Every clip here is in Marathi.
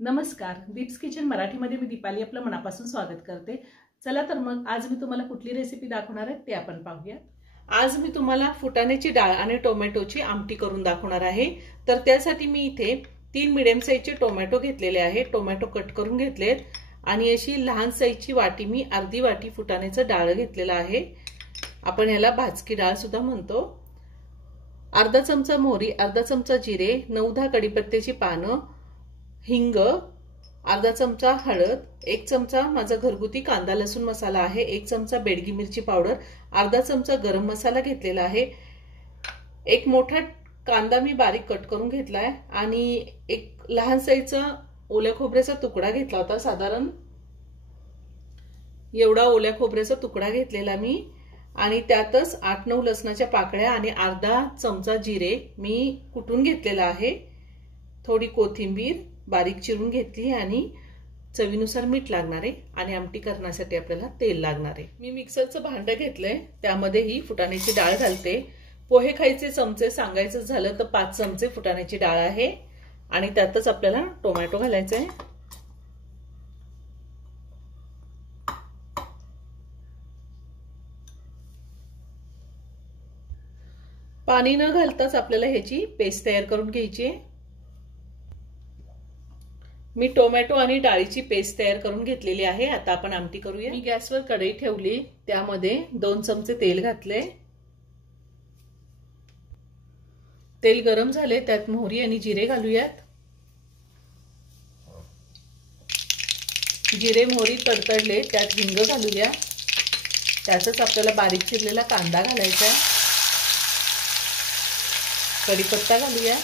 नमस्कार, दीप्स किचन मराठीमध्ये मी दीपाली आपलं मनापासून स्वागत करते। चला तर मग आज मी तुम्हाला कुठली रेसिपी दाखवणार आहे ते आपण पाहूया। आज मी तुम्हाला फुटाण्याची डाळ आणि टोमॅटोची आमटी करून दाखवणार आहे। तर त्यासाठी मी इथे 3 मीडियम साइजचे टोमॅटो घेतलेले आहे। टोमॅटो कट करून घेतलेत आणि अशी लहान साइजची वाटी मी अर्धी वाटी फुटाण्याचं डाळ घेतलेला आहे। आपण याला भाजकी डाळ सुद्धा म्हणतो। अर्धा चमचा मोहरी, अर्धा चमचा जिरे, 9-10 कढीपत्त्याची पानं, हिंग, अर्धा चमचा हळद, 1 चमचा माझा घरगुती कांदा लसूण मसाला आहे, 1 चमचा बेडगी मिरची पावडर, अर्धा चमचा गरम मसाला घेतलेला आहे, एक मोठा कांदा मी बारीक कट करून घेतलाय आणि एक लहान साईजचा ओल्या खोबऱ्याचा तुकडा घेतला होता। साधारण एवढा ओल्या खोबऱ्याचा तुकडा घेतलेला मी आणि त्यातच 8-9 लसणाच्या पाकळ्या आणि अर्धा चमचा जिरे मी कुटून घेतलेला आहे। थोडी कोथिंबीर बारीक चिरून घेतली आणि चवीनुसार मीठ लागणार आहे आणि आमटी करण्यासाठी आपल्याला तेल लागणार आहे। मी मिक्सरचं भांडं घेतलंय, त्यामध्ये ही फुटाण्याची डाळ घालते। पोहे खायचे चमचे सांगायचं झालं तर 5 चमचे फुटाण्याची डाळ आहे आणि त्यातच आपल्याला टोमॅटो घालायचा आहे। पाणी न घालताच आपल्याला ह्याची पेस्ट तयार करून घ्यायची आहे। मी टोमॅटो आणि डाळीची पेस्ट तयार करून घेतलेली आहे। आता आपण आमटी करूया। मी गॅसवर कढई ठेवली, त्यामध्ये 2 चमचे तेल घातले। तेल गरम झाले, त्यात मोहरी आणि जिरे घालूयात। जिरे मोहरी तडतडले, त्यात हिंग घालूया। त्यातच आपल्याला बारीक चिरलेला कांदा घालायचा, कढीपत्ता घालूया।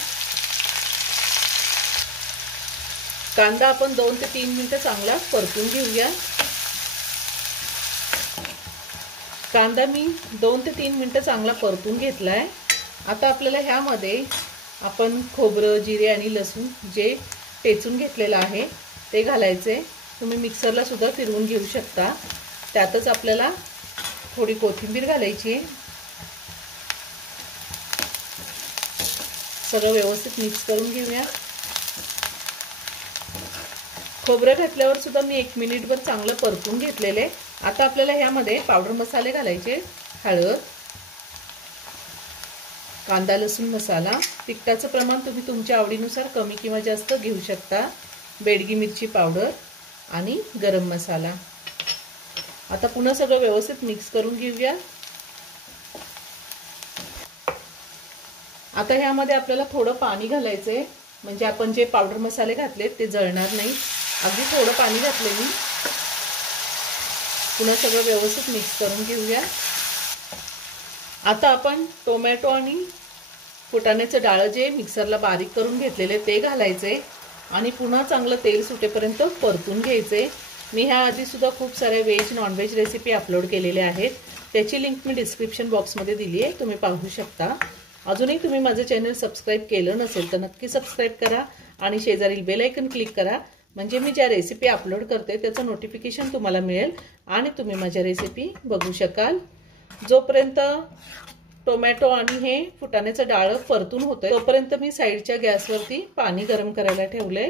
कांदा आपण 2 ते 3 मिनिटं चांगला परतून घेऊया। कांदा मी 2 ते 3 मिनिटं चांगला परतून घेतलाय। आता आपल्याला ह्यामध्ये आपण खोबरं, जिरे आणि लसूण जे टेचून घेतलेलं आहे ते घालायचे। तुम्ही मिक्सरला सुद्धा फिरवून घेऊ शकता। त्यातच आपल्याला थोडी कोथिंबीर घालायची। सगळं व्यवस्थित मिक्स करून घेऊया। खोबरं घातल्यावर सुद्धा मी 1 मिनिटभर चांगलं परतून घेतलेले। आता आपल्याला ह्यामध्ये पावडर मसाले घालायचे, हळद, कांदा लसूण मसाला, तिखटाचं प्रमाण तुम्ही तुमच्या आवडीनुसार कमी किंवा जास्त घेऊ शकता, बेडगी मिरची पावडर आणि गरम मसाला। आता पुन्हा सगळं व्यवस्थित मिक्स करून घेऊया। आता ह्यामध्ये आपल्याला थोडं पाणी घालायचंय, म्हणजे आपण जे पावडर मसाले घातले ते जळणार नाही। अगदी थोडं पाणी घातले मी। पुन्हा सगळं व्यवस्थित मिक्स करून घेऊया। आता आपण टोमॅटो आणि फुटाण्याचं डाळ जे मिक्सरला बारीक करून घेतलेले ते घालायचे आणि पुन्हा चांगलं तेल सुटेपर्यंत परतून घ्यायचे। मी ह्या आधी सुद्धा खूप साऱ्या veg non veg recipe upload केलेल्या आहेत, त्याची लिंक मी डिस्क्रिप्शन बॉक्समध्ये दिली आहे, तुम्ही पाहू शकता। अजूनही तुम्ही माझे चॅनल सबस्क्राइब केलं नसेल तर नक्की सबस्क्राइब करा आणि शेजारील बेल आयकन क्लिक करा, म्हणजे मी ज्या रेसिपी अपलोड करते त्याचं नोटिफिकेशन तुम्हाला मिळेल आणि तुम्ही माझ्या रेसिपी बघू शकाल। जोपर्यंत टोमॅटो आणि हे फुटाण्याचं डाळ परतून होतंय तोपर्यंत मी साईडच्या गॅसवरती पाणी गरम करायला ठेवलंय।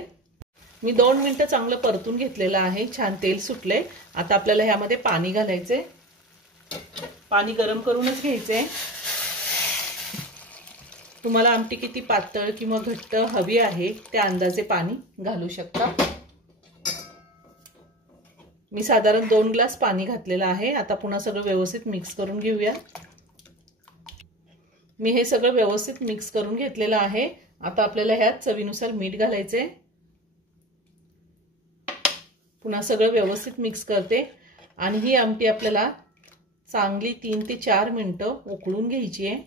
मी 2 मिनिटं चांगलं परतून घेतलेलं आहे, छान तेल सुटले। आता आपल्याला ह्यामध्ये पाणी घालायचे, पाणी गरम करूनच घ्यायचे। तुम्हाला आमटी किती पातळ किंवा घट्ट हवी आहे त्या अंदाजे पाणी घालू शकता। मी साधारण 2 ग्लास पाणी घातलेलं आहे। आता पुन्हा सगळं व्यवस्थित मिक्स करून घेऊया। मी हे सगळं व्यवस्थित मिक्स करून घेतलेलं आहे। आता आपल्याला ह्यात चवीनुसार मीठ घालायचे। पुन्हा सगळं व्यवस्थित मिक्स करते आणि ही आमटी आपल्याला चांगली 3 ते 4 मिनिटं उकळून घ्यायची आहे।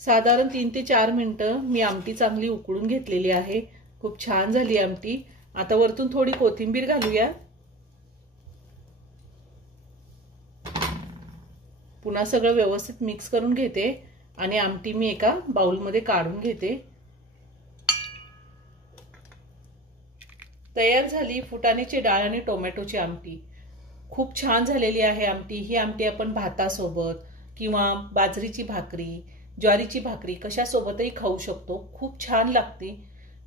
साधारण 3 ते 4 मिनिटं मी आमटी चांगली उकळून घेतलेली आहे। खूप छान झाली आमटी। आता वरतून थोडी कोथिंबीर घालूया। पुन्हा सगळं व्यवस्थित मिक्स करून घेते आणि आमटी मी एका बाउलमध्ये काढून घेते। तयार झाली फुटाण्याची डाळ आणि टोमॅटोची आमटी। खूप छान झालेली आहे आमटी। ही आमटी आपण भातासोबत किंवा बाजरीची भाकरी, ज्वारीची भाकरी कशासोबतही खाऊ शकतो। खूप छान लागते।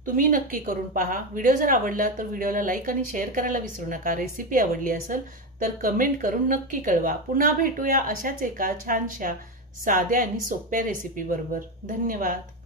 तुम्ही नक्की करून पहा। व्हिडिओ जर आवडला तर व्हिडिओला लाईक आणि शेअर करायला विसरू नका। रेसिपी आवडली असेल तर कमेंट करून नक्की कळवा। पुन्हा भेटूया अशाच एका छानशा साध्या आणि सोप्या रेसिपी बरोबर। धन्यवाद।